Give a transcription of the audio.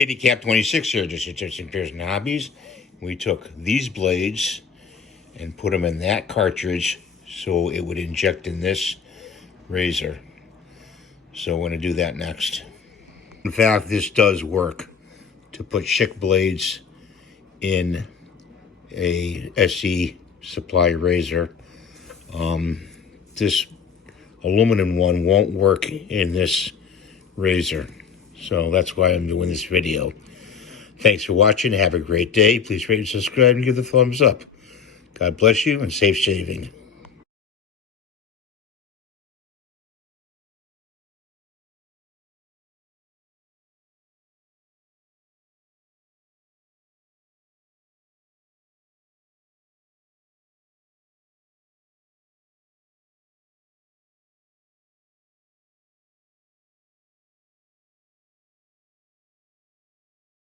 Handicap 26 here, just interesting Peers and Hobbies. We took these blades and put them in that cartridge so it would inject in this razor. So we're going to do that next. In fact, this does work to put Schlick blades in a SE supply razor. This aluminum one won't work in this razor. So that's why I'm doing this video. Thanks for watching. Have a great day. Please rate and subscribe and give the thumbs up. God bless you and safe shaving.